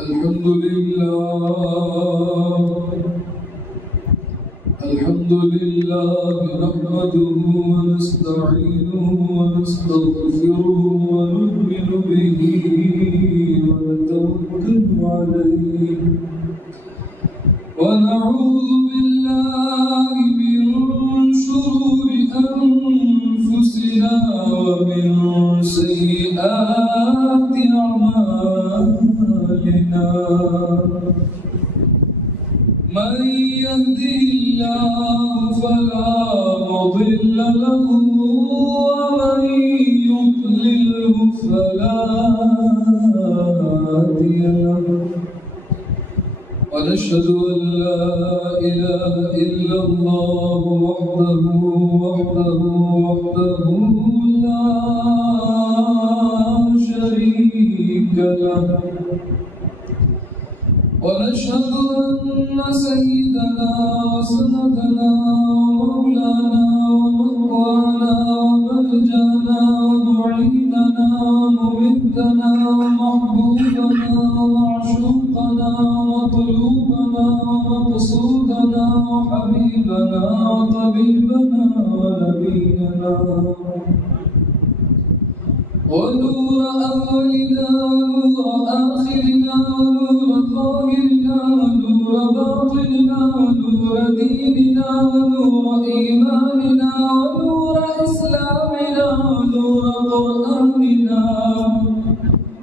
الحمد لله نحمده ونستعينه ونستغفره ونؤمن به ونتوكل عليه ونعوذ بالله من شرور أنفسنا ومن سيئات أعمالنا من يهده الله فلا مضل له ومن يضلله فلا هادي له ونشهد أن لا إله إلا الله وحده لا شريك له ونشهد أن سيدنا وسندنا ومولانا ومأوانا وملجأنا ومعيننا وممدنا ومحبوبنا ومعشوقنا ومطلوبنا ومقصودنا وحبيبنا وطبيبنا ونبينا ونور أولنا ونور آخرنا ونور ظاهرنا ونور باطننا ونور ديننا ونور إيماننا ونور إسلامنا ونور قرآننا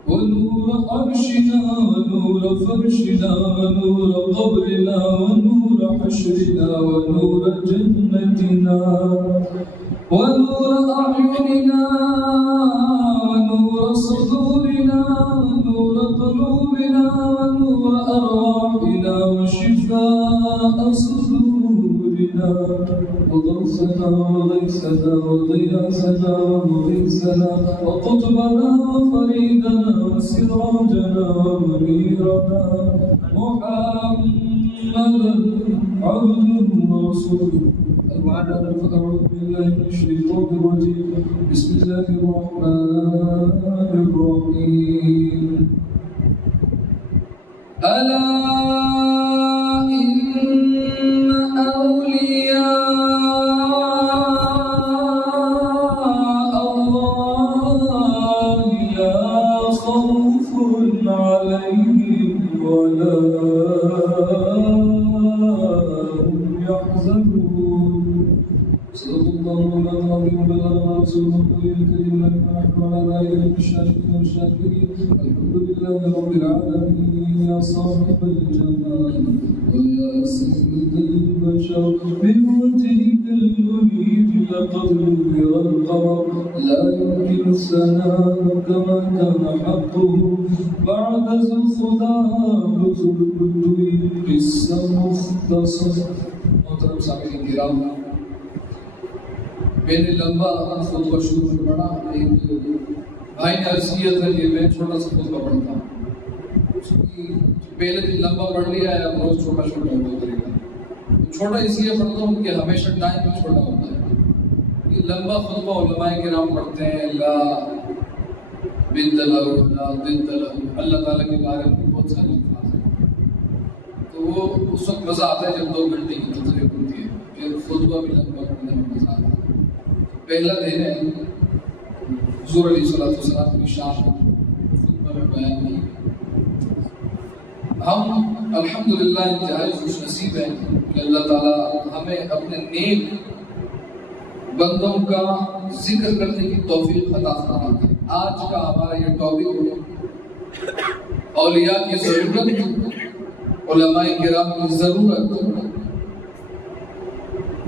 ونور عرشنا ونور فرشنا ونور قبرنا ونور حشرنا ونور جنتنا ونور أعيننا ونور صدورنا ونور قلوبنا ونور أرواحنا وشفاء صدورنا وغوثنا وغيثنا وغياثنا ومغيثنا وقطبنا وفريدنا وسراجنا ومنيرنا محمدا عبده ورسوله. أعوذ بالله من الشيطان الرجيم. بسم الله الرحمن الرحيم. ألا إن أولياء الله لا خوف عليهم ولا هم يحزنون. صدق الله العظيم وبلغ رسوله الكريم ونحن على ذلك من الشاكرين والشاكرين. الحمد لله رب العالمين يا صاحب الجمال ويا سيد البشر بوجهك المنير لقد نور القمر لا يمكن الثناء كما كان حقه بعد ذو الخداع ذو البدو قصة مختصر. محترم سامعین کرام، میں نے لمبا خطبہ شروع میں پڑھا. ایک بھائی نے عرض کیا تھا کہ میں چھوٹا سا خطبہ پڑھتا ہوں. پہلے دن لمبا پڑھ لیا ہے، اب روز چھوٹا چھوٹا ہوتا کرے گا. چھوٹا اس لیے پڑھتا ہوں کہ ہمیشہ ٹائم بھی چھوٹا ہوتا ہے. یہ لمبا خطبہ علماء کرام پڑھتے ہیں لا بنت لہ لا بنت لہ، اللہ تعالیٰ کے بارے میں بہت سارے الفاظ ہیں. تو وہ اس وقت مزہ آتا ہے جب 2 گھنٹے کی تقریر ہوتی ہے، پھر خطبہ بھی لمبا پڑھنے میں مزہ آتا ہے. پہلا دن ہے حضور علیہ السلام کی شان خطبہ میں بیان نہیں. ہم الحمدللہ انتہائی خوش نصیب ہیں کہ اللہ تعالیٰ ہمیں اپنے نیک بندوں کا ذکر کرنے کی توفیق عطا فرماتے ہیں. آج کا ہمارا یہ ٹاپک ہے اولیاء کی ضرورت، علماء کرام کی ضرورت.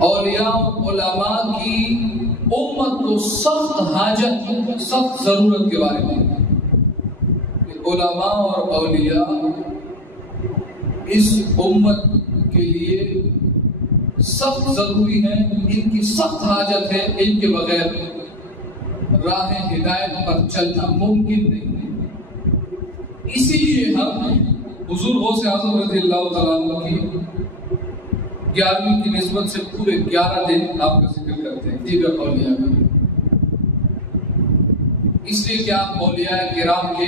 اولیاء علماء کی امت کو سخت حاجت، سخت ضرورت کے بارے میں. علماء اور اولیاء اس امت کے لیے سخت ضروری ہیں، ان کی سخت حاجت ہے. ان کے بغیر راہ ہدایت پر چلنا ممکن نہیں ہے. اسی لیے ہم حضور غوث اعظم رضی اللہ تعالیٰ عنہ کی 11ویں کی نسبت سے پورے 11 دن آپ کا ذکر کرتے ہیں دیگر اولیاء کا. اس لیے کہ آپ اولیاء کرام کے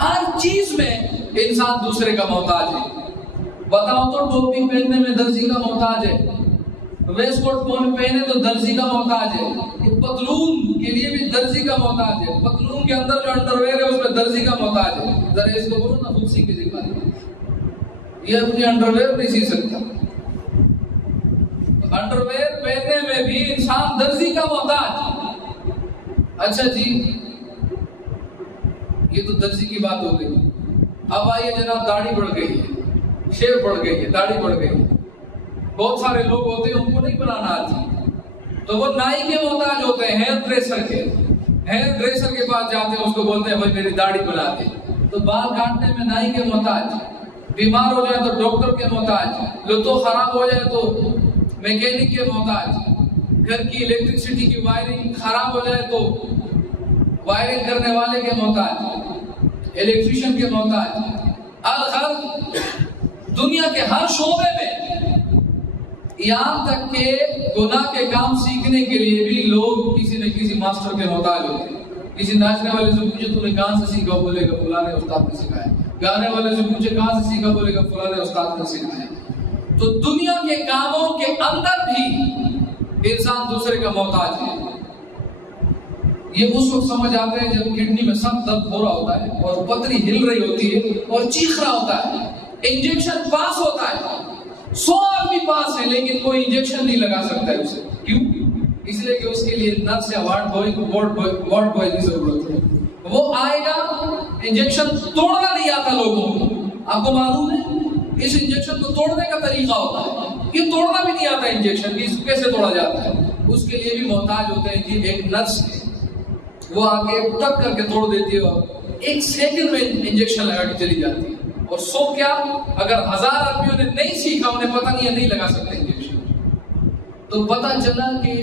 ہر چیز میں انسان دوسرے کا محتاج ہے. بتاؤ تو ٹوپی پہننے میں درزی کا محتاج ہے, ویسٹ کوٹ پہنے تو درزی کا محتاج ہے, پتلون کے لیے بھی درزی کا محتاج ہے, پتلون کے اندر جو انڈر ویئر ہے اس میں درزی کا محتاج ہے. ذرا اس کو بولو نا خود سی کے دکھا دیں, یہ اپنی انڈر ویئر نہیں سی سکتا. انڈر ویئر پہننے میں بھی انسان درزی کا محتاج. اچھا جی, یہ تو درزی کی بات ہو گئی. اب آئیے جناب, داڑھی بڑھ گئی ہے, شیو بڑھ گئی ہے, داڑھی بڑھ گئی ہے. بہت سارے لوگ ہوتے ہیں ان کو نہیں بنانا آتی, تو وہ نائی کے محتاج ہوتے ہیں, ہیئر ڈریسر کے. ہیئر ڈریسر کے پاس جاتے ہیں, اس کو بولتے ہیں بھائی میری داڑھی بنا دے. تو بال کاٹنے میں نائی کے محتاج, بیمار ہو جائے تو ڈاکٹر کے محتاج, لطف خراب ہو جائے تو میکینک کے محتاج, گھر کی الیکٹرسٹی کی وائرنگ خراب ہو جائے تو وائرنگ کرنے والے کے محتاج, الیکٹریشین کے محتاج. ہر دنیا کے ہر شعبے میں, یہاں تک کہ گناہ کے کام سیکھنے کے لیے بھی لوگ کسی نہ کسی ماسٹر کے محتاج ہوتے ہیں. کسی ناچنے والے سے پوچھے تو نے کہاں سے سیکھا, بولے گا فلاں نے استاد نے سکھایا. گانے والے سے پوچھے کہاں سے سیکھا, بولے گا فلاں نے استاد نے سکھایا. تو دنیا کے کاموں کے اندر بھی انسان دوسرے کا محتاج ہے. یہ اس وقت سمجھ آتے ہیں جب کڈنی میں سخت درد ہو رہا ہوتا ہے اور پتری ہل رہی ہوتی ہے اور چیخ رہا ہوتا ہے. انجیکشن پاس ہوتا ہے, 100 آدمی پاس ہے, لیکن کوئی انجیکشن نہیں لگا سکتا ہے اسے. کیوں؟ اس لیے کہ اس کے لیے نرس یا وارڈ بوائے کی ضرورت ہے. وہ آئے گا, انجیکشن توڑنا نہیں آتا لوگوں کو. آپ کو معلوم ہے اس انجیکشن کو توڑنے کا طریقہ ہوتا ہے, یہ توڑنا بھی نہیں آتا انجیکشن, اس کیسے توڑا جاتا ہے. اس کے لیے بھی محتاج ہوتے ہیں کہ ایک نرس ہے, وہ آ کے ٹک کر کے توڑ دیتی ہے اور 1 سیکنڈ میں انجیکشن لگا کے چلی جاتی ہے. اور سو کیا, اگر 1000 آدمیوں نے نہیں سیکھا, انہیں پتہ نہیں ہے, نہیں لگا سکتے انجیکشن. تو پتہ چلا کہ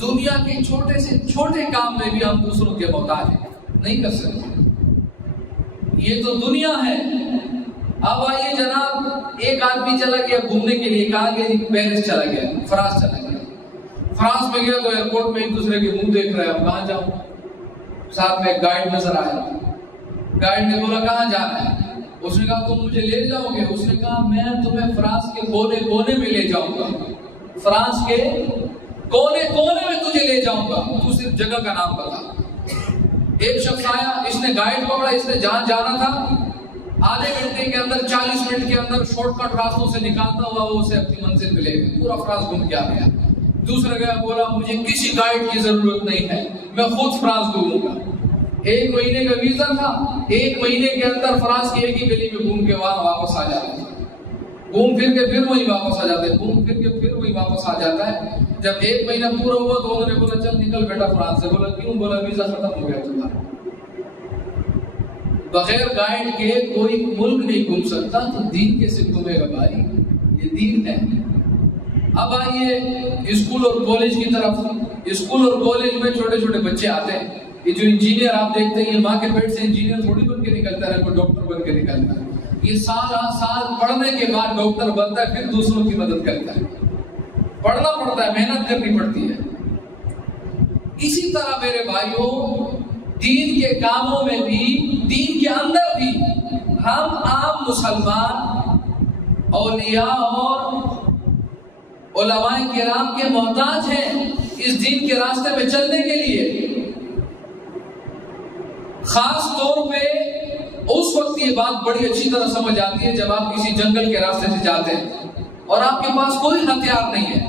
دنیا کے چھوٹے سے چھوٹے کام میں بھی ہم دوسروں کے محتاج ہیں, نہیں کر سکتے. یہ تو دنیا ہے. اب آئیے جناب, ایک آدمی چلا گیا گھومنے کے لیے, کہاں گیا, پیرس چلا گیا, فرانس چلا گیا. فرانس میں گیا تو ایئرپورٹ میں ایک دوسرے کے منہ دیکھ رہے ہیں, اب کہاں جاؤں. ساتھ میں ایک گائیڈ نظر آیا. گائیڈ نے بولا کہاں جانا ہے. اس نے کہا تم مجھے لے جاؤ گے. اس نے کہا میں تمہیں فرانس کے کونے کونے میں لے جاؤں گا, فرانس کے کونے کونے میں تجھے لے جاؤں گا, تو صرف جگہ کا نام بتا. ایک شخص آیا, اس نے گائیڈ پکڑا, اس نے جہاں جانا تھا آدھے گھنٹے کے اندر 40 منٹ کے اندر شارٹ کٹ راستوں سے نکالتا ہوا وہ اسے اپنی منزل پہ لے گیا. پورا فرانس گھوم کے آ گیا. دوسرا گیا, بولا مجھے کسی گائیڈ کی ضرورت نہیں ہے, میں خود فرانس گھوموں گا. 1 مہینے کا ویزا تھا, 1 مہینے کے اندر فرانس کی ایک ہی گلی میں گھوم کے وہاں واپس آ جاتا ہے. گھوم پھر کے پھر وہی واپس آ جاتا ہے, گھوم پھر کے پھر وہی واپس آ جاتا ہے. جب 1 مہینہ پورا ہوا تو انہوں نے بولا چل نکل بیٹا فرانس سے. بولا کیوں؟ بولا ویزا ختم ہو گیا تمہارا. بغیر گائیڈ کے کوئی ملک نہیں گھوم سکتا, تو دین کیسے گھومے گا بھائی, یہ دین ہے. اب آئیے اسکول اور کالج کی طرف. اسکول اور کالج میں چھوٹے چھوٹے بچے آتے ہیں. یہ جو انجینئر آپ دیکھتے ہیں, یہ ماں کے پیٹ سے انجینئر تھوڑی بن کے نکلتا ہے, کوئی ڈاکٹر بن کے نکلتا ہے. یہ سال پڑھنے کے بعد ڈاکٹر بنتا ہے, پھر دوسروں کی مدد کرتا ہے. پڑھنا پڑتا ہے, محنت کرنی پڑتی ہے. اسی طرح میرے بھائیوں, دین کے کاموں میں بھی, دین کے اندر بھی ہم عام مسلمان اولیاء اور علماء کرام کے محتاج ہیں اس دین کے راستے میں چلنے کے لیے. خاص طور پہ اس وقت یہ بات بڑی اچھی طرح سمجھ آتی ہے جب آپ کسی جنگل کے راستے سے جاتے ہیں اور آپ کے پاس کوئی ہتھیار نہیں ہے.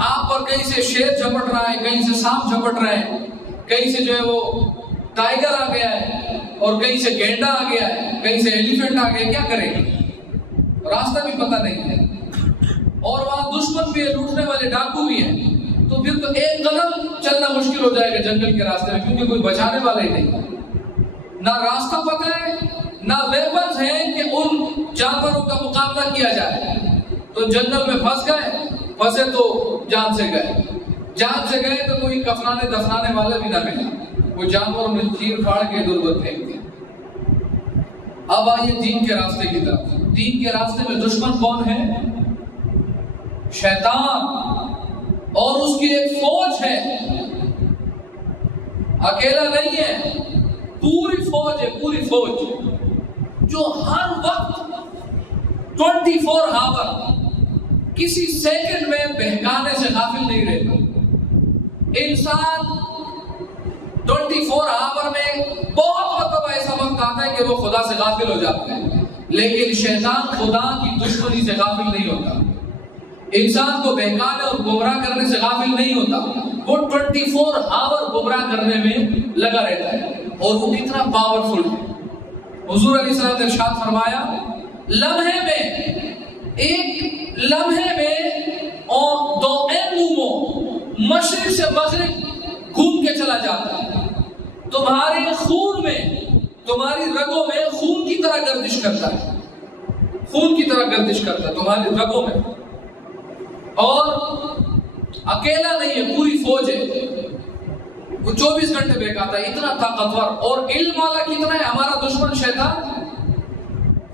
آپ پر کہیں سے شیر جھپٹ رہا ہے, کہیں سے سانپ جھپٹ رہا ہے, کہیں سے جو ہے وہ ٹائیگر آ گیا ہے, اور کہیں سے گینڈا آ گیا ہے, کہیں سے ایلیفینٹ آ گیا. کیا کریں گے؟ راستہ بھی پتہ نہیں ہے, اور وہاں دشمن بھی ہے, لوٹنے والے ڈاکو بھی ہیں. تو پھر تو ایک قدم چلنا مشکل ہو جائے گا جنگل کے راستے میں, کیونکہ کوئی بچانے والا ہی نہیں. نہ راستہ پتہ ہے, نہ ویپنز ہیں کہ ان جانوروں کا مقابلہ کیا جائے. تو جنگل میں پھنسے تو جان سے گئے تو کوئی کفنانے دفنانے والا بھی نہ ملا, وہ جانوروں میں چیر پھاڑ کے ادھر پھینک دیا. اب آئیے دین کے راستے کی طرف. دین کے راستے میں دشمن کون ہے؟ شیطان, اور اس کی ایک فوج ہے, اکیلا نہیں ہے. پوری فوج ہے، پوری فوج جو ہر وقت 24 آور کسی سیکنڈ میں بہکانے سے غافل نہیں رہتا۔ انسان 24 آور میں بہت مرتبہ ایسا وقت آتا ہے کہ وہ خدا سے غافل ہو جاتا ہے، لیکن شیطان خدا کی دشمنی سے غافل نہیں ہوتا، انسان کو بہکانے اور گمراہ کرنے سے غافل نہیں ہوتا، وہ 24 آور گمراہ کرنے میں لگا رہتا ہے، اور وہ کتنا پاورفل ہے۔ حضور علیہ السلام نے ارشاد فرمایا، لمحے میں، ایک لمحے میں اور 2 موموں مشرق سے مغرب گھوم کے چلا جاتا ہے، تمہارے خون میں، تمہاری رگوں میں خون کی طرح گردش کرتا ہے، خون کی طرح گردش کرتا ہے تمہاری رگوں میں، اور اکیلا نہیں ہے، پوری فوج ہے، وہ 24 گھنٹے بہکاتا ہے، اتنا طاقتور اور علم والا کتنا ہے ہمارا دشمن شیطان،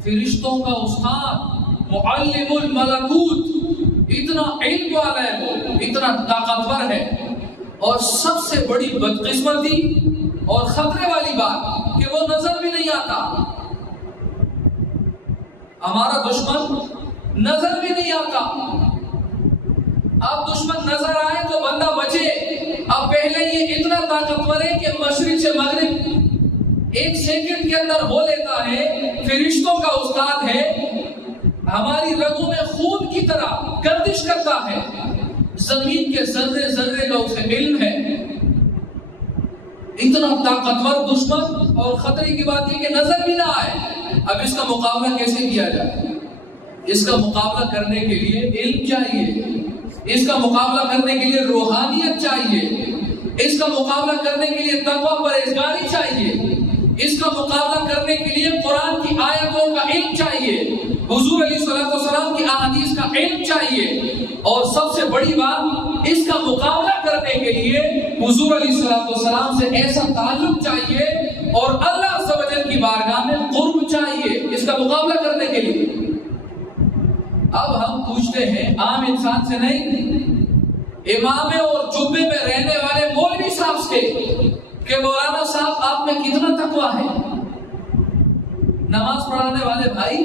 فرشتوں کا استاد، معلم الملکوت، اتنا علم والا ہے وہ، اتنا طاقتور ہے۔ اور سب سے بڑی بدقسمتی اور خطرے والی بات کہ وہ نظر بھی نہیں آتا، ہمارا دشمن نظر بھی نہیں آتا۔ اب دشمن نظر آئے تو بندہ بچے، اب پہلے یہ اتنا طاقتور ہے کہ مشرق سے مغرب 1 سیکنڈ کے اندر ہو لیتا ہے، فرشتوں کا استاد ہے، ہماری رگوں میں خون کی طرح گردش کرتا ہے، زمین کے ذرے ذرے کا اسے علم ہے، اتنا طاقتور دشمن، اور خطرے کی بات یہ کہ نظر بھی نہ آئے۔ اب اس کا مقابلہ کیسے کیا جائے؟ اس کا مقابلہ کرنے کے لیے علم چاہیے، اس کا مقابلہ کرنے کے لیے روحانیت چاہیے، اس کا مقابلہ کرنے کے لیے تقویٰ پرہیزگاری چاہیے، اس کا مقابلہ کرنے کے لیے قرآن کی آیتوں کا علم چاہیے، حضور علیہ السلام کی احادیث کا علم چاہیے، اور سب سے بڑی بات، اس کا مقابلہ کرنے کے لیے حضور علیہ السلام سے ایسا تعلق چاہیے اور اللہ عز و جل کی بارگاہ میں قرب چاہیے اس کا مقابلہ کرنے کے لیے۔ اب ہم پوچھتے ہیں عام انسان سے نہیں، امامے اور جبے میں رہنے والے مولوی صاحب سے کہ مولانا صاحب آپ میں کتنا تقویٰ ہے، نماز پڑھانے والے بھائی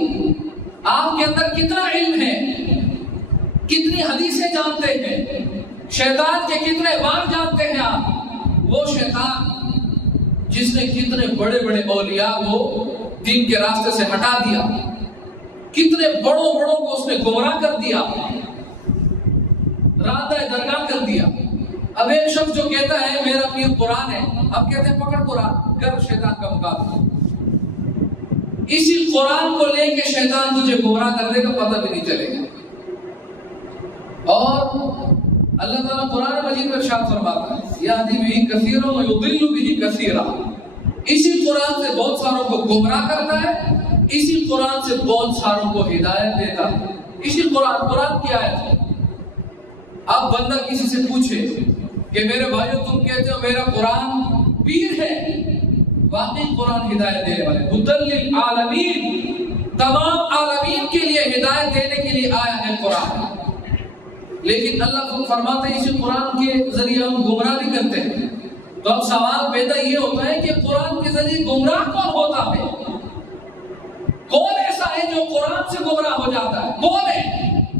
آپ کے اندر کتنا علم ہے، کتنی حدیثیں جانتے ہیں، شیطان کے کتنے وار جانتے ہیں آپ۔ وہ شیطان جس نے کتنے بڑے بڑے اولیاء کو دین کے راستے سے ہٹا دیا، کتنے بڑوں کو اس نے گمراہ کر دیا، راندہ درگاہ کر دیا۔ اب ایک شخص جو کہتا ہے میرا پیر قرآن ہے، اب کہتے ہیں پکڑ قرآن، کر شیطان کا مقابلہ۔ اسی قرآن کو لے کے شیطان تجھے گمراہ کر دے گا، پتہ بھی نہیں چلے گا۔ اور اللہ تعالیٰ قرآن مجید میں ارشاد فرماتا ہے یہدی بہ کثیرا ویضل بہ کثیرا، اسی قرآن سے بہت ساروں کو گمراہ کرتا ہے، اسی قرآن سے بہت ساروں کو ہدایت دیتا ہے، اسی قرآن کی آیت ہے۔ اب بندہ کسی سے پوچھے کہ میرے بھائیو تم کہتے ہو میرا قرآن پیر ہے، واقعی قرآن ہدایت دینے والے، ہدی للعالمین، تمام عالمین کے لیے ہدایت دینے کے لیے آیا ہے قرآن، لیکن اللہ فرماتے ہیں اسی قرآن کے ذریعے ہم گمراہ بھی کرتے ہیں۔ تو اب سوال پیدا یہ ہوتا ہے کہ قرآن کے ذریعے گمراہ کون ہوتا ہے؟ کون ایسا ہے جو قرآن سے گمراہ ہو جاتا ہے؟ کون ہے؟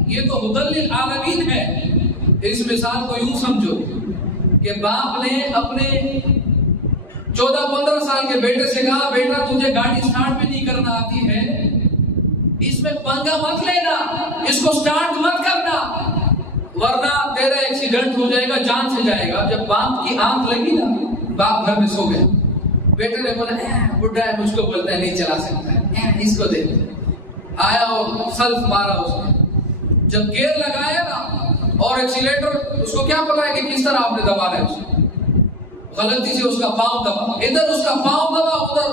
یہ تو ہدی للعالمین ہے۔ اس مثال کو یوں سمجھو کہ باپ نے اپنے 14-15 سال کے بیٹے سے کہا بیٹا تجھے گاڑی سٹارٹ بھی نہیں کرنا آتی ہے، اس میں پنگا مت لینا، اس کو سٹارٹ مت کرنا ورنہ تیرا ایکسیڈنٹ ہو جائے گا، جان سے جائے گا۔ جب باپ کی آنکھ لگی نا، باپ گھر میں سو گئے، بیٹے نے بولا بڈھا ہے مجھ کو بولتا ہے نہیں چلا سکتا ہے، اس کو دے۔ آیا اور سلف مارا اس نے، جب گیئر لگایا نا اور ایکسیلیٹر، اس کو کیا پتا ہے کہ کس طرح آپ نے دبانا ہے، اس غلطی سے اس کا پاؤں دبا، ادھر اس کا پاؤں دبا، ادھر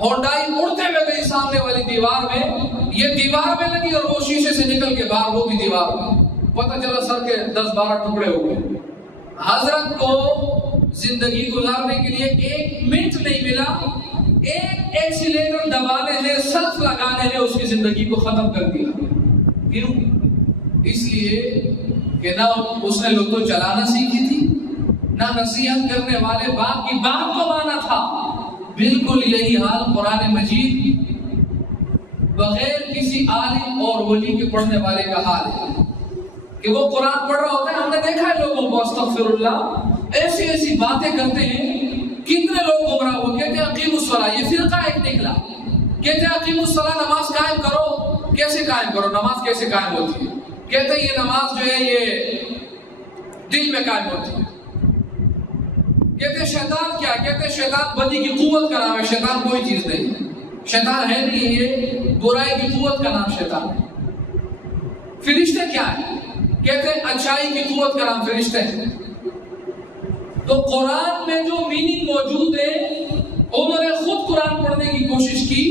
ہونڈائی اڑتے ہوئے گئی سامنے والی دیوار میں، یہ دیوار میں لگی اور وہ شیشے سے نکل کے باہر، وہ بھی دیوار میں، پتہ چلا سر کے 10-12 ٹکڑے ہو گئے۔ حضرت کو زندگی گزارنے کے لیے 1 منٹ نہیں ملا، ایک ایکسیلیٹر دبانے نے، سلف لگانے نے اس کی زندگی کو ختم کر دیا۔ کیوں؟ اس لیے کہ نہ اس نے لوٹو چلانا سیکھی تھی، نہ نصیحت کرنے والے باپ کی بات کو مانا تھا، بالکل یہی حال قرآن مجید بغیر کسی عالم اور ولی کے پڑھنے والے کا حال ہے کہ وہ قرآن پڑھ رہا ہوتا ہے. ہم نے دیکھا ہے لوگوں کو استغفر اللہ ایسی ایسی باتیں کرتے ہیں. کتنے لوگ گمراہ ہو کہتے ہیں اقیم الصلاۃ، یہ فرقہ ایک نکلا، کہتے ہیں اقیم الصلاۃ نماز قائم کرو. کیسے قائم کرو؟ نماز کیسے قائم ہوتی ہے؟ کہتے ہیں یہ نماز جو ہے یہ دل میں قائم ہوتی ہے. کہتے ہیں شیطان کیا؟ کہتے ہیں شیطان بدی کی قوت کا نام ہے. شیطان کوئی چیز نہیں ہے، شیطان ہے نہیں، یہ برائی کی قوت کا نام شیطان ہے. فرشتے کیا ہے؟ کہتے ہیں اچھائی کی قوت کا نام فرشتے ہیں. تو قرآن میں جو میننگ موجود ہے انہوں نے خود قرآن پڑھنے کی کوشش کی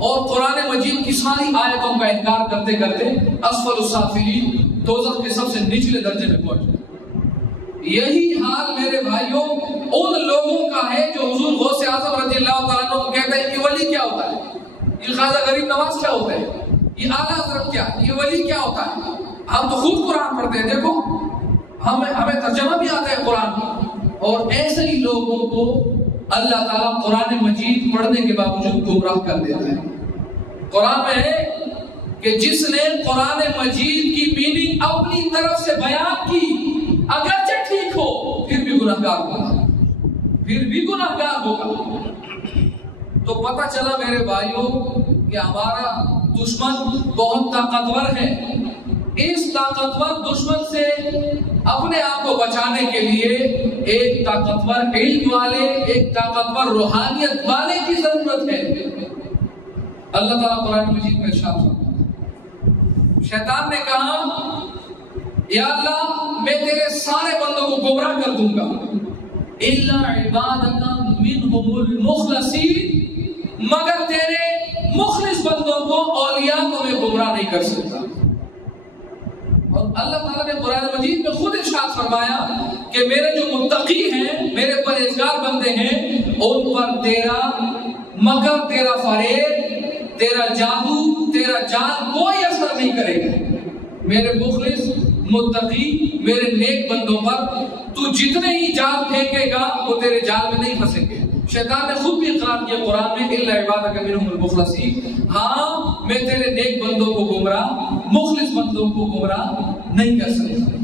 اور قرآن مجید کی ساری آیتوں کا انکار کرتے کرتے اسفل السافلین دوزخ کے سب سے نچلے درجے میں پہنچے. یہی حال میرے بھائیوں ان لوگوں کا ہے جو حضور غوث اعظم رضی اللہ تعالیٰ عنہ کو کہتے ہیں کہ ولی کیا ہوتا ہے، یہ خواجہ غریب نواز کیا ہوتا ہے، یہ اعلیٰ حضرت کیا، یہ ولی کیا ہوتا ہے. ہم تو خود قرآن پڑھتے ہیں، دیکھو ہمیں ترجمہ بھی آتا ہے قرآن کا. اور ایسے ہی لوگوں کو اللہ تعالیٰ قرآن مجید پڑھنے کے باوجود گمراہ کر دیتا ہے. قرآن میں ہے کہ جس نے قرآن مجید کی میننگ اپنی طرف سے بیان کی اگرچہ ٹھیک ہو پھر بھی گناہگار ہوگا، پھر بھی گناہگار ہوگا. تو پتہ چلا میرے بھائیوں کہ ہمارا دشمن بہت طاقتور ہے. اس طاقتور دشمن سے اپنے آپ کو بچانے کے لیے ایک طاقتور علم والے، ایک طاقتور روحانیت والے کی ضرورت ہے. اللہ تعالیٰ قرآن مجید میں ارشاد فرماتا ہے، شیطان نے کہا یا اللہ میں تیرے سارے بندوں کو گمراہ کر دوں گا الا عبادک منہم المخلصین، مگر تیرے مخلص بندوں کو اولیاء کو میں گمراہ نہیں کر سکتا. اور اللہ تعالیٰ نے قرآن مجید میں خود ارشاد فرمایا کہ میرے جو متقی ہیں، میرے پرہیزگار بندے ہیں، ان پر تیرا مکر، تیرا فریب، تیرا جادو، تیرا جال کوئی اثر نہیں کرے گا. میرے مخلص متقی میرے نیک بندوں پر تو جتنے ہی جال پھینکے گا وہ تیرے جال میں نہیں پھنسیں گے. شیطان نے خود بھی اقرار کیا قرآن میں الا عبادک منہم المخلصین، ہاں میں تیرے نیک بندوں کو گمراہ، مخلص بندوں کو گمراہ نہیں کر سکتا.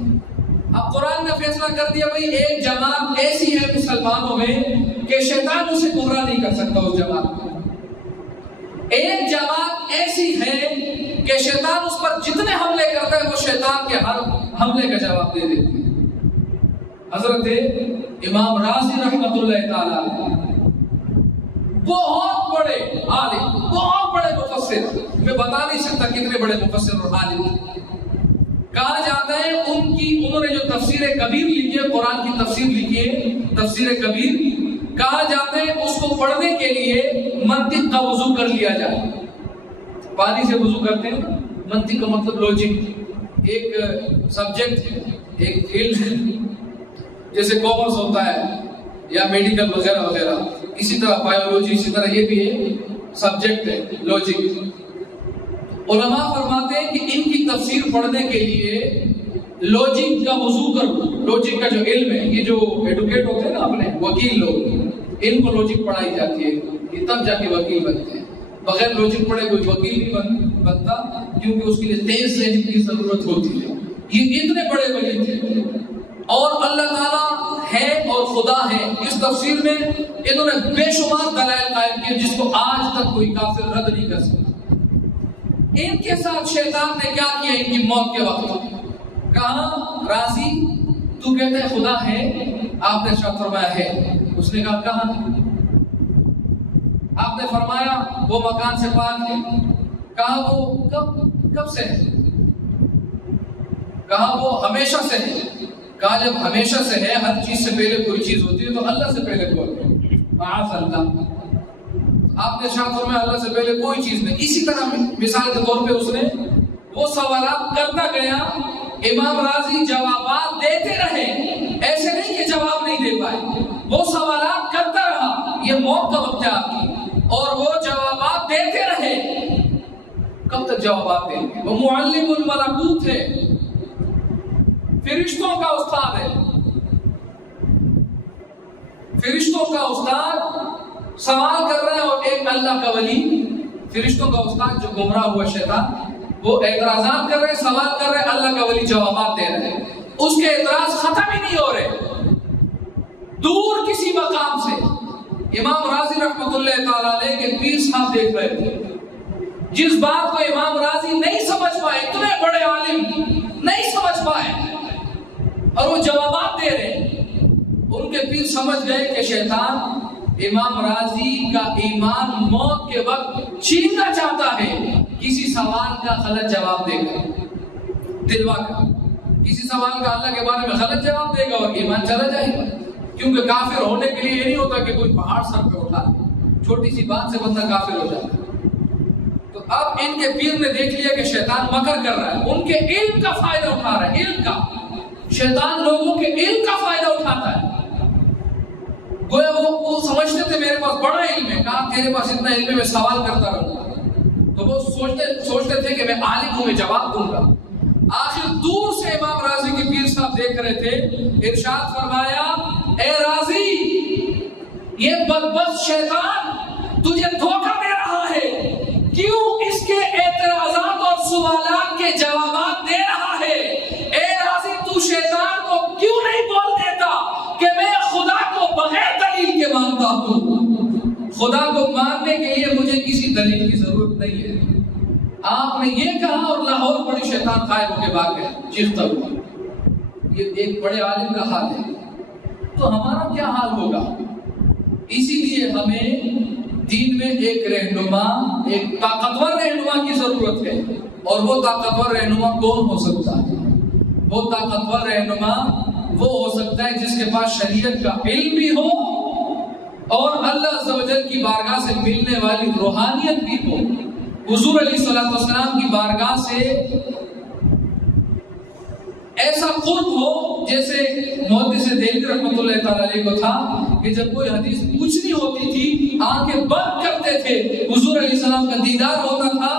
اب قرآن نے فیصلہ کر دیا بھائی ایک جماعت ایسی ہے مسلمانوں میں کہ شیطان اسے گمراہ نہیں کر سکتا. اس جماعت میں ایک جماعت ایسی ہے کہ شیطان اس پر جتنے حملے کرتا ہے وہ شیطان کے ہر حملے کا جواب دے دیتی ہے. حضرت امام رازی رحمۃ اللہ تعالی بہت بڑے عالم، بہت بڑے مفسر، میں بتا نہیں سکتا کتنے بڑے مفسر اور عالم کہا جاتا ہے. انہوں نے جو تفسیر کبیر لکھی ہے، قرآن کی تفسیر لکھی ہے تفسیر کبیر، کہا جاتا ہے اس کو پڑھنے کے لیے منطق کا وضو کر لیا جائے. پانی سے وضو کرتے ہیں، منطق کا مطلب لوجک، ایک سبجیکٹ ہے، ایک علم ہے، جیسے کامرس ہوتا ہے یا میڈیکل وغیرہ وغیرہ، اسی طرح بایولوجی، اسی طرح یہ بھی ہے سبجیکٹ ہے لوجک. علماء فرماتے ہیں کہ ان کی تفسیر پڑھنے کے لیے لوجک کا وضو کرو. لوجک کا جو علم ہے، یہ جو ایڈوکیٹ ہوتے ہیں نا اپنے وکیل لوگ، ان کو لوجک پڑھائی جاتی ہے، یہ تب جا کے وکیل بنتے ہیں. بغیر لوجک پڑھے کوئی وکیل نہیں بنتا، کیونکہ اس کے لیے تیز ذہن کی ضرورت ہوتی ہے. یہ اتنے بڑے ولی تھے اور اللہ تعالیٰ ہے اور خدا ہے. اس تفسیر میں انہوں نے بے شمار دلائل قائم کیے جس کو آج تک کوئی کافر رد نہیں کر سکتا. ان کے ساتھ شیطان نے کیا کیا ان کی موت کے وقت؟ کہا راضی تو کہتا ہے خدا ہے، آپ نے ارشاد فرمایا ہے. اس نے کہا کہاں؟ آپ نے فرمایا وہ مکان سے پاک ہے. کہا وہ کب سے ہے؟ کہا وہ ہمیشہ سے ہے. کہا جب ہمیشہ سے ہے، ہر چیز سے پہلے کوئی چیز ہوتی ہے تو اللہ سے پہلے کوئی ہے، معاذ اللہ. آپ نے ارشاد فرمایا اللہ سے پہلے کوئی چیز نہیں. اسی طرح مثال کے طور پہ اس نے وہ سوالات کرتا گیا. امام راضی جوابات دیتے رہے، ایسے نہیں کہ جواب نہیں دے پائے، وہ سوالات کرتا رہا. یہ موت کا وقت ہے آپ کی، اور وہ جوابات دیتے رہے. کب تک جوابات دیں گے؟ وہ معلم الملکوت ہے، فرشتوں کا استاد ہے. فرشتوں کا استاد سوال کر رہا ہے اور ایک اللہ کا ولی فرشتوں کا استاد جو گمراہ ہوا شیطان وہ اعتراضات کر رہے ہیں، سوال کر رہے ہیں، اللہ کا ولی جوابات دے رہے ہیں، اس کے اعتراض ختم ہی نہیں ہو رہے۔ دور کسی مقام سے امام راضی رحمۃ اللہ تعالی علیہ کے پیر صاحب دیکھ رہے تھے، جس بات کو امام راضی نہیں سمجھ پائے، اتنے بڑے عالم نہیں سمجھ پائے اور وہ جوابات دے رہے ہیں، ان کے پیر سمجھ گئے کہ شیطان امام راضی کا ایمان موت کے وقت چھیننا چاہتا ہے، کسی سوال کا غلط جواب دے گا، دلوا کر کسی سوال کا اللہ کے بارے میں غلط جواب دے گا اور ایمان چلا جائے گا، کیونکہ کافر ہونے کے لیے یہ نہیں ہوتا کہ کوئی پہاڑ سر پہ اٹھا، چھوٹی سی بات سے بندہ کافر ہو جاتا ہے۔ تو اب ان کے پیر نے دیکھ لیا کہ شیطان مکر کر رہا ہے، ان کے علم کا فائدہ اٹھا رہا ہے، علم کا، شیطان لوگوں کے علم کا فائدہ اٹھاتا ہے۔ گویا وہ سمجھتے تھے میرے پاس بڑا علم ہے، کہا تیرے پاس اتنا علم ہے میں سوال کرتا رہوں گا، تو وہ سوچتے تھے کہ میں عالم ہوں، میں جواب دوں گا۔ آخر دور سے امام راضی کے پیر صاحب دیکھ رہے تھے، ارشاد فرمایا، اے راضی، یہ بدبخت شیطان تجھے دھوکہ دے رہا ہے، کیوں اس کے اعتراضات اور سوالات کے جوابات دے رہا ہے؟ اے راضی، تو شیطان کو کیوں نہیں بول دیتا کہ میں خدا کو بغیر دلیل کے مانتا ہوں، خدا کو ماننے کے لیے مجھے کسی دلیل کی ضرورت نہیں ہے۔ آپ نے یہ کہا اور لاہور بڑی شیطان غائب ہو کے بھاگ گئے چیختا ہوا۔ یہ ایک بڑے عالم کا حال ہے، تو ہمارا کیا حال ہوگا؟ اسی لیے ہمیں دین میں ایک رہنما، ایک طاقتور رہنما کی ضرورت ہے، اور وہ طاقتور رہنما کون ہو سکتا ہے؟ وہ طاقتور رہنما وہ ہو سکتا ہے جس کے پاس شریعت کا علم بھی ہو اور اللہ عز و جل کی بارگاہ سے ملنے والی روحانیت بھی ہو۔ حضور علیہ الصلوۃ والسلام کی بارگاہ سے ایسا قرب ہو جیسے محدث دہلوی رحمۃ اللہ تعالی علیہ کو تھا کہ جب کوئی حدیث پوچھنی ہوتی تھی آنکھیں بند کرتے تھے، حضور علیہ السلام کا دیدار ہوتا تھا،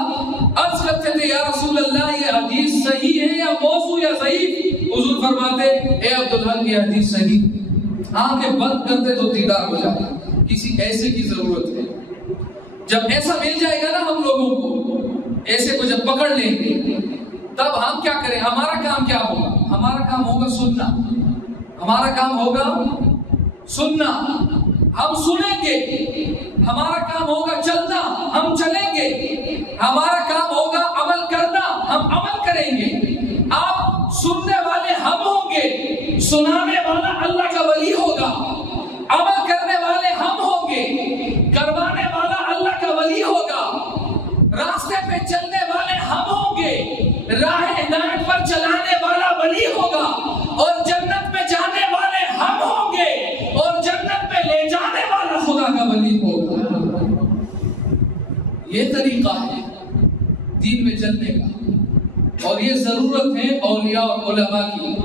عرض کرتے تھے یا رسول اللہ یہ حدیث صحیح ہے یا موضوع یا ضعیف؟ حضور فرماتے اے عبدالحق یہ حدیث صحیح، آنکھیں بند کرتے تو دیدار ہو جاتا۔ کسی ایسے کی ضرورت ہے، جب ایسا مل جائے گا نا ہم لوگوں کو، ایسے کو جب پکڑ لیں گے تب ہم کیا کریں؟ ہمارا کام کیا ہوگا؟ ہمارا کام ہوگا سننا، ہمارا کام ہوگا سننا، ہم سنیں گے، ہمارا کام ہوگا چلنا، ہم چلیں گے، ہمارا کام ہوگا عمل کرنا، ہم عمل کریں گے۔ آپ سننے والے ہم ہوں گے، سنانے والا اللہ کا ولی ہوگا، عمل کرنے والے ہم ہوں گے، کروانے والا اللہ کا ولی ہوگا، راستے پہ چلنے والے ہم ہوں گے، راہ ہدایت پر چلانے والا ولی ہوگا، اور جنت میں جانے والے ہم ہوں گے، اور جنت میں لے جانے والا خدا کا ولی ہوگا۔ یہ طریقہ ہے دین میں چلنے کا، اور یہ ضرورت ہے اولیاء اور علماء کی۔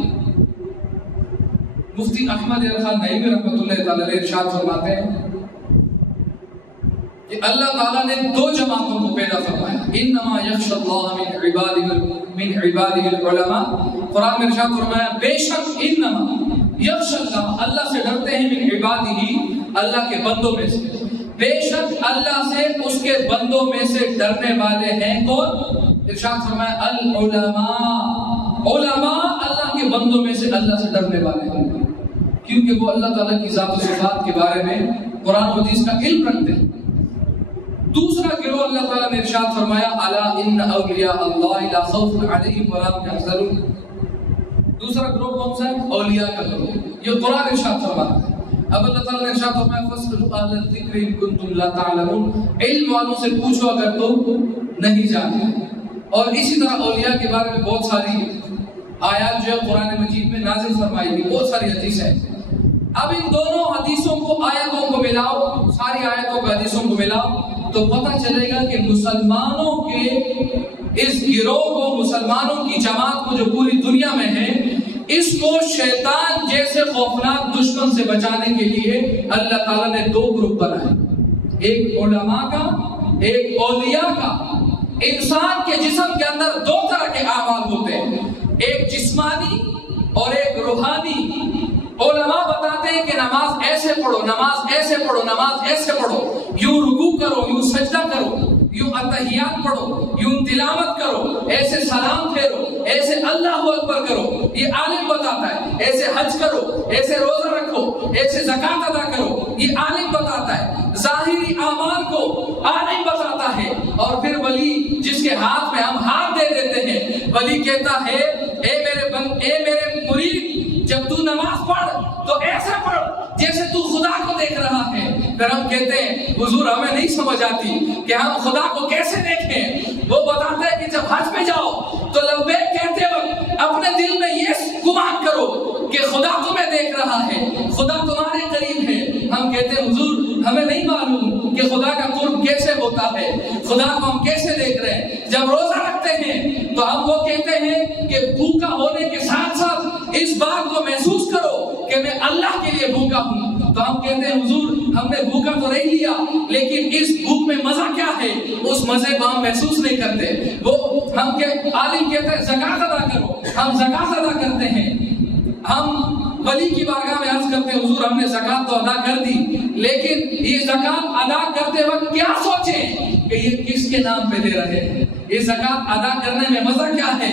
مفتی احمد خان نعیمی رحمۃ اللہ تعالی علیہ ارشاد فرماتے ہیں کہ اللہ تعالیٰ نے دو جماعتوں کو پیدا فرمایا، انما یخشی اللہ من عبادہ العلماء۔ قرآن میں ارشاد فرمایا بے شک انما یخشی اللہ، اللہ سے ڈرتے ہیں، من عبادہ، اللہ کے بندوں میں سے، بے شک اللہ سے اس کے بندوں میں سے ڈرنے والے ہیں کون؟ ارشاد فرمایا العلماء، علماء اللہ کے بندوں میں سے اللہ سے ڈرنے والے ہیں، کیونکہ وہ اللہ تعالیٰ کی ذات و صفات کے بارے میں قرآن و حدیث کا علم رکھتے ہیں۔ دوسرا گروہ اللہ تعالیٰ نے ارشاد فرمایا الا ان اولیاء اللہ لا خوف علیہم ولا هم يحزنون۔ دوسرا گروہ کون سا ہے؟ اولیاء کا گروہ، یہ قرآن ارشاد فرماتا ہے۔ اب اللہ تعالیٰ نے ارشاد فرمایا فاسألوا اہل الذکر ان کنتم لا تعلمون، علم والوں سے پوچھو اگر تم نہیں جانتے۔ اور اسی طرح اولیاء کے بارے میں بہت ساری آیات جو ہے قرآن مجید میں نازل فرمائی گئی، بہت ساری حدیثیں ہیں۔ اب ان دونوں حدیثوں کو، آیتوں کو ملاؤ، ساری آیتوں کو حدیثوں کو ملاؤ تو پتہ چلے گا کہ مسلمانوں کے اس گروہ کو، مسلمانوں کی جماعت کو جو پوری دنیا میں ہے، اس کو شیطان جیسے خوفناک دشمن سے بچانے کے لیے اللہ تعالیٰ نے دو گروپ بنائے، ایک علماء کا، ایک اولیاء کا۔ انسان کے جسم کے اندر دو طرح کے اعمال ہوتے ہیں، ایک جسمانی اور ایک روحانی۔ علماء بتاتے ہیں کہ نماز ایسے پڑھو، نماز ایسے پڑھو، نماز ایسے پڑھو، یوں رکوع کرو، یوں سجدہ کرو، یوں اتحیات پڑھو، یوں تلاوت کرو، ایسے سلام پھیرو، ایسے اللہ اکبر کرو، یہ عالم بتاتا ہے، ایسے حج کرو، ایسے روزہ رکھو، ایسے زکوٰۃ ادا کرو، یہ عالم بتاتا ہے، ظاہری اعمال کو عالم بتاتا ہے۔ اور پھر ولی جس کے ہاتھ میں ہم ہاتھ دے دیتے ہیں، ولی کہتا ہے اے میرے مرید، جب تو نماز پڑھ تو ایسے پڑھ جیسے تو خدا کو دیکھ رہا ہے۔ پھر ہم کہتے ہیں حضور ہمیں نہیں سمجھ آتی کہ ہم خدا کو کیسے دیکھیں۔ وہ بتاتا ہے کہ جب حج پہ جاؤ تو لبیک کہتے وقت اپنے دل میں یہ گمان کرو کہ خدا تمہیں دیکھ رہا ہے، خدا تمہارے قریب ہے۔ ہم کہتے ہیں حضور ہمیں نہیں معلوم کہ خدا کا قرب کیسے ہوتا ہے، خدا کو ہم کیسے دیکھ رہے ہیں۔ جب روزہ رکھتے ہیں تو ہم وہ کہتے ہیں کہ بھوکا ہونے کے ساتھ ساتھ اس بات کو محسوس کرو کہ میں اللہ کے لیے بھوکا ہوں۔ تو ہم کہتے ہیں حضور ہم نے بھوکا تو نہیں لیا، لیکن اس بھوک میں مزہ کیا ہے اس مزے کو ہم محسوس نہیں کرتے۔ وہ ہم عالم کہتے ہیں زکوٰۃ ادا کرو، ہم زکوٰۃ ادا کرتے ہیں۔ ہم ولی کی بارگاہ میں عرض کرتے ہیں حضور ہم نے زکوٰۃ تو ادا کر دی، لیکن یہ زکوٰۃ ادا کرتے وقت کیا سوچیں کہ یہ کس کے نام پہ دے رہے ہیں، یہ زکوٰۃ ادا کرنے میں مزہ کیا ہے۔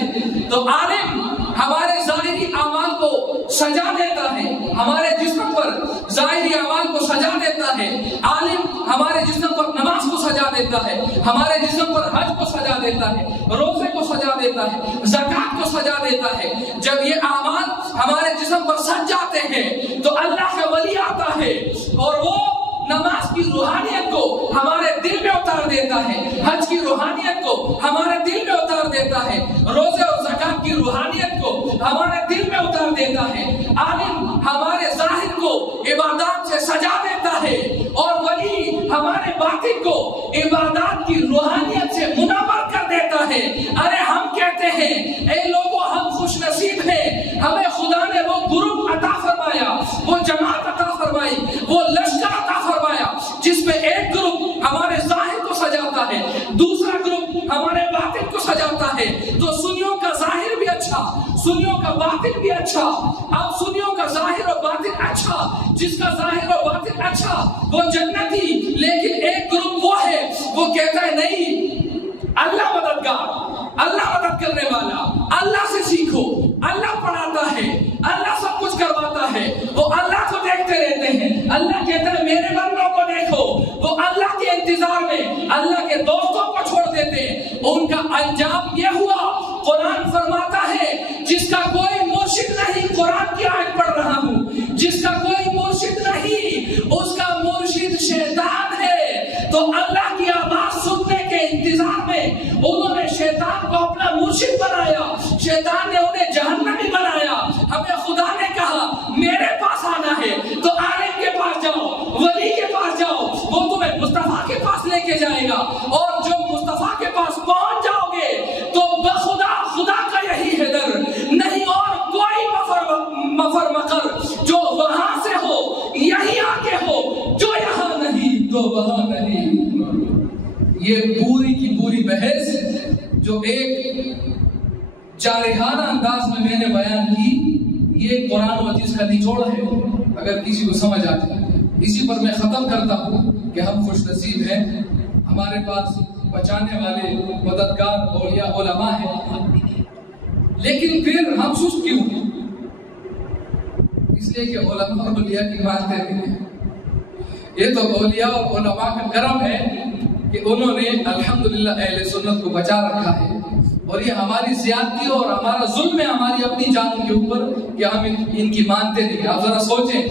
تو عالم ہمارے ظاہری اعمال کو سجا دیتا ہے، ہمارے جسم پر ظاہری اعمال کو سجا دیتا ہے۔ عالم ہمارے جسم پر نماز کو سجا دیتا ہے، ہمارے جسم پر حج کو سجا دیتا ہے، روزے کو سجا دیتا ہے، زکوٰۃ کو سجا دیتا ہے۔ جب یہ اعمال ہمارے جسم پر سج جاتے ہیں تو اللہ کا ولی آتا ہے اور وہ نماز کی روحانیت کو ہمارے دل میں اتار دیتا ہے، حج کی روحانیت کو ہمارے دل میں اتار دیتا ہے، روزے اور زکوٰۃ کی روحانیت کو ہمارے دل میں اتار دیتا ہے۔ عالم ہمارے ظاہر کو عبادات سے سجا دیتا ہے اور ولی ہمارے باطن کو عبادات کی روحانیت سے منور کر دیتا ہے۔ ارے ہم کہتے ہیں اے لوگوں ہم خوش نصیب ہیں، ہمیں خدا نے وہ گروپ عطا فرمایا، وہ جماعت عطا فرمائی، وہ لشکر عطا فرمایا جس میں ایک گروپ ہمارے ظاہر کو سجاتا ہے، دوسرا گروپ ہمارے باطن کو سجاتا ہے۔ تو سنیوں کا ظاہر بھی اچھا، سنیوں کا باطن بھی اچھا۔ اب سنیوں کا ظاہر اور باطن اچھا، جس کا ظاہر اور باطن اچھا وہ جنتی، لیکن ایک گروپ وہ ہے وہ کہتا ہے نہیں اللہ مددگار، اللہ مدد کرنے والا، اللہ سے سیکھو، اللہ پڑھاتا ہے، اللہ سب کچھ کرواتا ہے۔ وہ اللہ کو دیکھتے رہتے ہیں، اللہ کہتا ہے میرے بندوں کو دیکھو، وہ اللہ کے انتظار میں اللہ کے دوستوں کو چھوڑ دیتے ہیں۔ ان کا انجام یہ ہوا، قرآن فرماتا ہے جس کا کوئی مرشد نہیں، قرآن کی آیت پڑھ رہا ہوں، جس کا کوئی مرشد نہیں اس کا مرشد شیطان ہے۔ تو اللہ کی آواز سننے کے انتظار میں انہوں نے شیطان کو اپنا مرشد بنایا، شیطان نے انہیں جہنمی بنایا۔ ہمیں خدا نے کہا میرے پاس آنا ہے تو عالم کے پاس جاؤ، ولی کے پاس جاؤ، وہ تمہیں مصطفیٰ کے پاس لے کے جائے گا، اور جو مصطفیٰ کے پاس پہنچ جاؤ گے تو بخدا خدا کا یہی ہے در، نہیں اور کوئی مفر مکر جو وہاں سے ہو یہی آگے ہو، جو یہاں نہیں تو وہاں نہیں۔ یہ پوری کی پوری بحث جو ایک جارحانہ انداز میں نے بیان کی، یہ قرآن و حدیث کا نچوڑ ہے، اگر کسی کو سمجھ آ جائے۔ اسی پر میں ختم کرتا ہوں کہ ہم خوش نصیب ہیں، ہمارے پاس بچانے والے مددگار اولیاء علماء ہیں، لیکن پھر ہم سست کیوں؟ اس لیے کہ علماء اور اولیاء کی مانتے نہیں ہیں۔ یہ تو اولیاء اور علماء کا کرم ہے کہ انہوں نے الحمدللہ اہل سنت کو بچا رکھا ہے، اور یہ ہماری زیادتی اور ہمارا ظلم ہے ہماری اپنی جان کے اوپر کہ ہم ان کی مانتے نہیں۔ آپ ذرا سوچیں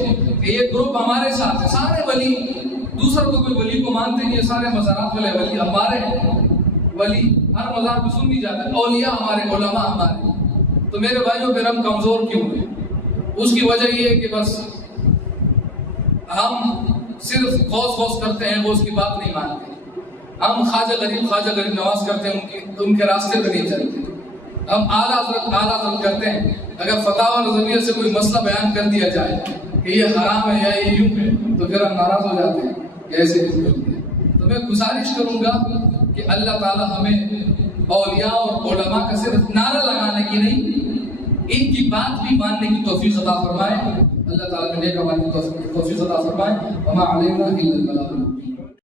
کہ یہ گروپ ہمارے ساتھ ہے، سارے ولی دوسرا تو کوئی ولی کو مانتے نہیں ہے، سارے مزارات والے ولی ہمارے ہیں، ولی ہر مزار کو سن نہیں جاتا، اولیاء ہمارے، علماء ہمارے۔ تو میرے بھائیوں پھر ہم کمزور کیوں ہیں؟ اس کی وجہ یہ ہے کہ بس ہم صرف غوث کرتے ہیں، غوث کی بات نہیں مانتے۔ ہم خواجہ غریب نواز کرتے ہیں، ان کے راستے پہ نہیں چلتے۔ ہم اعلیٰ حضرت کرتے ہیں، اگر فتاوی نظریہ سے کوئی مسئلہ بیان کر دیا جائے کہ یہ حرام ہے یا یہ یوں ہے تو پھر ہم ناراض ہو جاتے ہیں کہ ایسے کیوں کرتے ہیں۔ تو میں گزارش کروں گا کہ اللہ تعالیٰ ہمیں اولیاء اور علماء کا صرف نعرہ لگانے کی نہیں، ان کی بات بھی ماننے کی توفیق عطا فرمائے۔ اللہ تعالیٰ نے نیک عمل کی توفیق عطا فرمائے. وما علینا الا البلاغ.